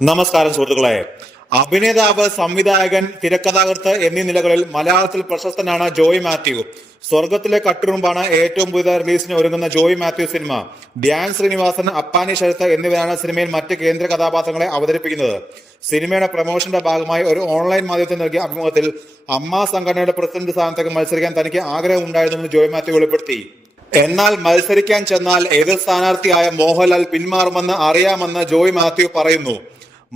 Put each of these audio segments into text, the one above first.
നമസ്കാരം സുഹൃത്തുക്കളെ. അഭിനേതാവ്, സംവിധായകൻ, തിരക്കഥാകൃത്ത് എന്നീ നിലകളിൽ മലയാളത്തിൽ പ്രശസ്തനാണ് ജോയ് മാത്യു. സ്വർഗത്തിലെ കട്ടുറുമ്പാണ് ഏറ്റവും പുതിയ റിലീസിന് ഒരുങ്ങുന്ന ജോയ് മാത്യു സിനിമ. ധ്യാൻ ശ്രീനിവാസൻ, അപ്പാനി ശരത്ത് എന്നിവരാണ് സിനിമയിൽ മറ്റ് കേന്ദ്ര കഥാപാത്രങ്ങളെ അവതരിപ്പിക്കുന്നത്. സിനിമയുടെ പ്രൊമോഷന്റെ ഭാഗമായി ഒരു ഓൺലൈൻ മാധ്യമത്തിൽ നൽകിയ അഭിമുഖത്തിൽ അമ്മ സംഘടനയുടെ പ്രസിഡന്റ് സ്ഥാനത്തേക്ക് മത്സരിക്കാൻ തനിക്ക് ആഗ്രഹം ഉണ്ടായിരുന്നെന്ന് ജോയ് മാത്യു വെളിപ്പെടുത്തി. എന്നാൽ മത്സരിക്കാൻ ചെന്നാൽ എതിർ സ്ഥാനാർത്ഥിയായ മോഹൻലാൽ പിന്മാറുമെന്ന് അറിയാമെന്ന് ജോയ് മാത്യു പറയുന്നു.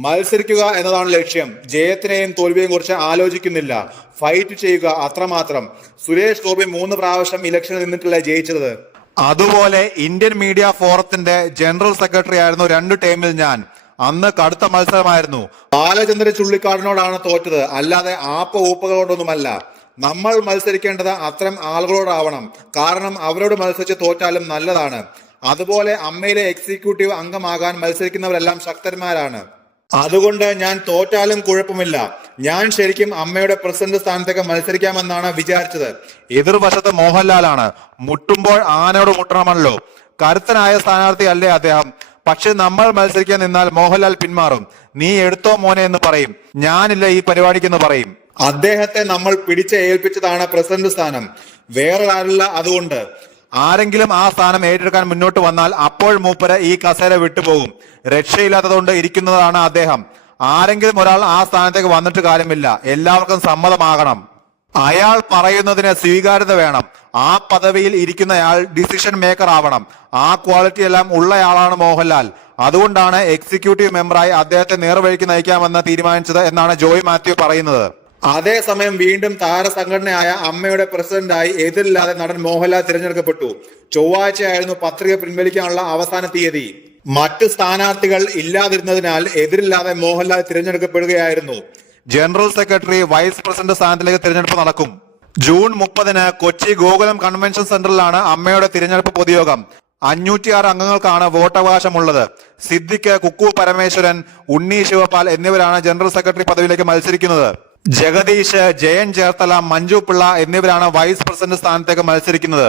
മത്സരിക്കുക എന്നതാണ് ലക്ഷ്യം. ജയത്തിനെയും തോൽവിയെയും കുറിച്ച് ആലോചിക്കുന്നില്ല. ഫൈറ്റ് ചെയ്യുക, അത്രമാത്രം. സുരേഷ് ഗോപി 3 പ്രാവശ്യം ഇലക്ഷനിൽ നിന്നിട്ടല്ല ജയിച്ചത്. അതുപോലെ ഇന്ത്യൻ മീഡിയ ഫോറത്തിന്റെ ജനറൽ സെക്രട്ടറി ആയിരുന്നു 2 ടൈമിൽ ഞാൻ. അന്ന് കടുത്ത മത്സരമായിരുന്നു. ബാലചന്ദ്രൻ ചുള്ളിക്കാടിനോടാണ് തോറ്റത്, അല്ലാതെ ഊപ്പകളോടൊന്നുമല്ല. നമ്മൾ മത്സരിക്കേണ്ടത് അത്തരം ആളുകളോടാവണം. കാരണം അവരോട് മത്സരിച്ച് തോറ്റാലും നല്ലതാണ്. അതുപോലെ അമ്മയിലെ എക്സിക്യൂട്ടീവ് അംഗമാകാൻ മത്സരിക്കുന്നവരെല്ലാം ശക്തന്മാരാണ്. അതുകൊണ്ട് ഞാൻ തോറ്റാലും കുഴപ്പമില്ല. ഞാൻ ശരിക്കും അമ്മയുടെ പ്രസിഡന്റ് സ്ഥാനത്തേക്ക് മത്സരിക്കാമെന്നാണ് വിചാരിച്ചത്. എതിർവശത്ത് മോഹൻലാലാണ്. മുട്ടുമ്പോൾ ആനയോട് മുട്ടണമല്ലോ. കരുത്തനായ സ്ഥാനാർത്ഥി അല്ലേ അദ്ദേഹം. പക്ഷെ നമ്മൾ മത്സരിക്കാൻ നിന്നാൽ മോഹൻലാൽ പിന്മാറും. നീ എടുത്തോ മോനെ എന്ന് പറയും. ഞാനില്ല ഈ പരിപാടിക്കെന്ന് പറയും. അദ്ദേഹത്തെ നമ്മൾ ഏൽപ്പിച്ചതാണ് പ്രസിഡന്റ് സ്ഥാനം, വേറെ ആരില്ല. അതുകൊണ്ട് ആരെങ്കിലും ആ സ്ഥാനം ഏറ്റെടുക്കാൻ മുന്നോട്ട് വന്നാൽ അപ്പോൾ മൂപ്പര് ഈ കസേര വിട്ടുപോകും. രക്ഷയില്ലാത്തതുകൊണ്ട് ഇരിക്കുന്നതാണ് അദ്ദേഹം. ആരെങ്കിലും ഒരാൾ ആ സ്ഥാനത്തേക്ക് വന്നിട്ട് കാര്യമില്ല. എല്ലാവർക്കും സമ്മതമാകണം. അയാൾ പറയുന്നതിന് സ്വീകാര്യത വേണം. ആ പദവിയിൽ ഇരിക്കുന്നയാൾ ഡിസിഷൻ മേക്കർ ആവണം. ആ ക്വാളിറ്റി എല്ലാം ഉള്ളയാളാണ് മോഹൻലാൽ. അതുകൊണ്ടാണ് എക്സിക്യൂട്ടീവ് മെമ്പറായി അദ്ദേഹത്തെ നേർവഴിക്ക് നയിക്കാമെന്ന് തീരുമാനിച്ചത് എന്നാണ് ജോയ് മാത്യു പറയുന്നത്. അതേസമയം വീണ്ടും താരസംഘടനയായ അമ്മയുടെ പ്രസിഡന്റായി എതിരില്ലാതെ നടൻ മോഹൻലാൽ തിരഞ്ഞെടുക്കപ്പെട്ടു. ചൊവ്വാഴ്ചയായിരുന്നു പത്രിക പിൻവലിക്കാനുള്ള അവസാന തീയതി. മറ്റ് സ്ഥാനാർത്ഥികൾ ഇല്ലാതിരുന്നതിനാൽ എതിരില്ലാതെ മോഹൻലാൽ തിരഞ്ഞെടുക്കപ്പെടുകയായിരുന്നു. ജനറൽ സെക്രട്ടറി, വൈസ് പ്രസിഡന്റ് സ്ഥാനത്തിലേക്ക് തിരഞ്ഞെടുപ്പ് നടക്കും. ജൂൺ 30-ന് കൊച്ചി ഗോകുലം കൺവെൻഷൻ സെന്ററിലാണ് അമ്മയുടെ തിരഞ്ഞെടുപ്പ് പൊതുയോഗം. 506 അംഗങ്ങൾക്കാണ് വോട്ടവകാശമുള്ളത്. സിദ്ദിഖ്, കുക്കു പരമേശ്വരൻ, ഉണ്ണി ശിവപാൽ എന്നിവരാണ് ജനറൽ സെക്രട്ടറി പദവിയിലേക്ക് മത്സരിക്കുന്നത്. ജഗദീഷ്, ജയൻ ചേർത്തല, മഞ്ജു പിള്ള എന്നിവരാണ് വൈസ് പ്രസിഡന്റ് സ്ഥാനത്തേക്ക് മത്സരിക്കുന്നത്.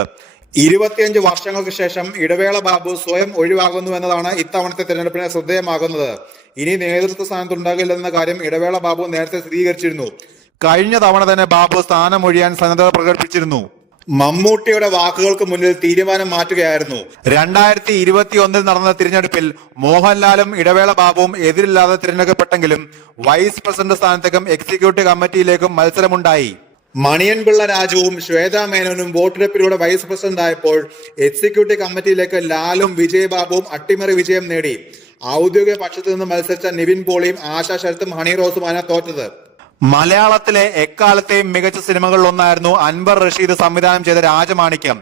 25 വർഷങ്ങൾക്ക് ശേഷം ഇടവേള ബാബു സ്വയം ഒഴിവാകുന്നു എന്നതാണ് ഇത്തവണത്തെ തെരഞ്ഞെടുപ്പിനെ ശ്രദ്ധേയമാകുന്നത്. ഇനി നേതൃത്വ സ്ഥാനത്തുണ്ടാകില്ലെന്ന കാര്യം ഇടവേള ബാബു നേരത്തെ സ്ഥിരീകരിച്ചിരുന്നു. കഴിഞ്ഞ തവണ തന്നെ ബാബു സ്ഥാനമൊഴിയാൻ സന്നദ്ധത പ്രകടിപ്പിച്ചിരുന്നു. മമ്മൂട്ടിയുടെ വാക്കുകൾക്ക് മുന്നിൽ തീരുമാനം മാറ്റുകയായിരുന്നു. 2021 നടന്ന തിരഞ്ഞെടുപ്പിൽ മോഹൻലാലും ഇടവേള ബാബുവും എതിരില്ലാതെ തിരഞ്ഞെടുക്കപ്പെട്ടെങ്കിലും വൈസ് പ്രസിഡന്റ് സ്ഥാനത്തേക്കും എക്സിക്യൂട്ടീവ് കമ്മിറ്റിയിലേക്കും മത്സരമുണ്ടായി. മണിയൻപിള്ള രാജുവും ശ്വേതാ മേനോനും വോട്ടെടുപ്പിലൂടെ വൈസ് പ്രസിഡന്റ് ആയപ്പോൾ എക്സിക്യൂട്ടീവ് കമ്മിറ്റിയിലേക്ക് ലാലും വിജയബാബുവും അട്ടിമറി വിജയം നേടി. ഔദ്യോഗിക പക്ഷത്തു നിന്ന് മത്സരിച്ച നിവിൻ പോളിയും ആശാ ശരത്തും ഹണി റോസുമാണ് തോറ്റത്. മലയാളത്തിലെ എക്കാലത്തെയും മികച്ച സിനിമകളിൽ ഒന്നായിരുന്നു അൻവർ റഷീദ് സംവിധാനം ചെയ്ത രാജമാണിക്യം.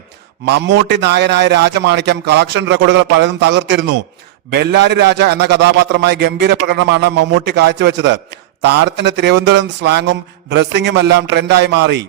മമ്മൂട്ടി നായകനായ രാജമാണിക്യം കളക്ഷൻ റെക്കോർഡുകൾ പലതും തകർത്തിരുന്നു. ബെല്ലാരി രാജ എന്ന കഥാപാത്രമായി ഗംഭീര പ്രകടനമാണ് മമ്മൂട്ടി കാഴ്ചവെച്ചത്. താരത്തിന്റെ തിരുവനന്തപുരം സ്ലാങ്ങും ഡ്രസ്സിംഗും എല്ലാം ട്രെൻഡായി മാറി.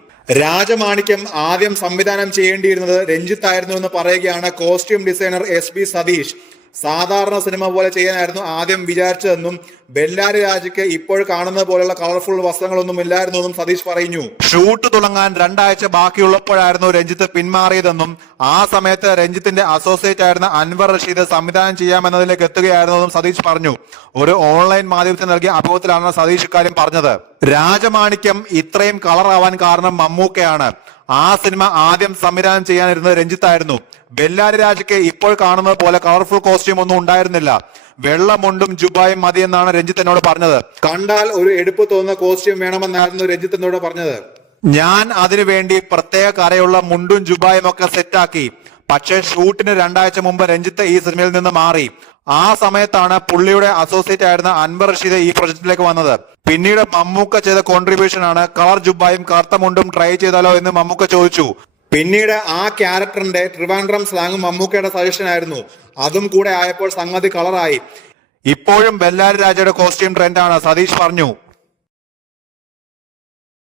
രാജമാണിക്യം ആദ്യം സംവിധാനം ചെയ്യേണ്ടിയിരുന്നത് രഞ്ജിത്ത് ആയിരുന്നു എന്ന് പറയുകയാണ് കോസ്റ്റ്യൂം ഡിസൈനർ SB സതീഷ്. സാധാരണ സിനിമ പോലെ ചെയ്യാനായിരുന്നു ആദ്യം വിചാരിച്ചതെന്നും ബെല്ലാരി രാജയ്ക്ക് ഇപ്പോൾ കാണുന്നത് പോലെയുള്ള കളർഫുൾ വസ്ത്രങ്ങളൊന്നും ഇല്ലായിരുന്നെന്നും സതീഷ് പറഞ്ഞു. ഷൂട്ട് തുടങ്ങാൻ 2 ആഴ്ച ബാക്കിയുള്ളപ്പോഴായിരുന്നു രഞ്ജിത്ത് പിന്മാറിയതെന്നും ആ സമയത്ത് രഞ്ജിത്തിന്റെ അസോസിയേറ്റ് ആയിരുന്ന അൻവർ റഷീദ് സംവിധാനം ചെയ്യാമെന്നതിലേക്ക് എത്തുകയായിരുന്നെന്നും സതീഷ് പറഞ്ഞു. ഒരു ഓൺലൈൻ മാധ്യമത്തിന് നൽകിയ അഭിമുഖത്തിലാണ് സതീഷ് ഇക്കാര്യം പറഞ്ഞത്. രാജമാണിക്യം ഇത്രയും കളറാവാൻ കാരണം മമ്മൂക്കയാണ്. ആ സിനിമ ആദ്യം സംവിധാനം ചെയ്യാനിരുന്നത് രഞ്ജിത്തായിരുന്നു. ബെല്ലാരി രാജയ്ക്ക് ഇപ്പോൾ കാണുന്നത് പോലെ കളർഫുൾ കോസ്റ്റ്യൂം ഒന്നും ഉണ്ടായിരുന്നില്ല. വെള്ളമുണ്ടും ജുബായും മതി എന്നാണ് രഞ്ജിത്ത് എന്നോട് പറഞ്ഞത്. കണ്ടാൽ ഒരു എടുപ്പ് തോന്നുന്ന കോസ്റ്റ്യൂം വേണമെന്നായിരുന്നു രഞ്ജിത്ത് എന്നോട് പറഞ്ഞത്. ഞാൻ അതിനുവേണ്ടി പ്രത്യേക കരയുള്ള മുണ്ടും ജുബായും ഒക്കെ സെറ്റാക്കി. പക്ഷേ ഷൂട്ടിന് 2 ആഴ്ച മുമ്പ് രഞ്ജിത്ത് ഈ സിനിമയിൽ നിന്ന് മാറി. ആ സമയത്താണ് പുള്ളിയുടെ അസോസിയേറ്റ് ആയിരുന്ന അൻവർ റഷീദ് ഈ പ്രൊജക്ടിലേക്ക് വന്നത്. പിന്നീട് മമ്മൂക്ക ചെയ്ത കോൺട്രിബ്യൂഷൻ ആണ് കളർ ജുബായും കറുത്ത മുണ്ടും ട്രൈ ചെയ്താലോ എന്ന് മമ്മൂക്ക ചോദിച്ചു. പിന്നീട് ആ ക്യാരക്ടറിന്റെ ട്രിവാൻഡ്രം സ്ലാങ്ങും മമ്മൂക്കയുടെ സജഷൻ ആയിരുന്നു. അതും കൂടെ ആയപ്പോൾ സംഗതി കളറായി. ഇപ്പോഴും ബെല്ലാരി രാജയുടെ കോസ്റ്റ്യൂം ട്രെൻഡാണ്, സതീഷ് പറഞ്ഞു.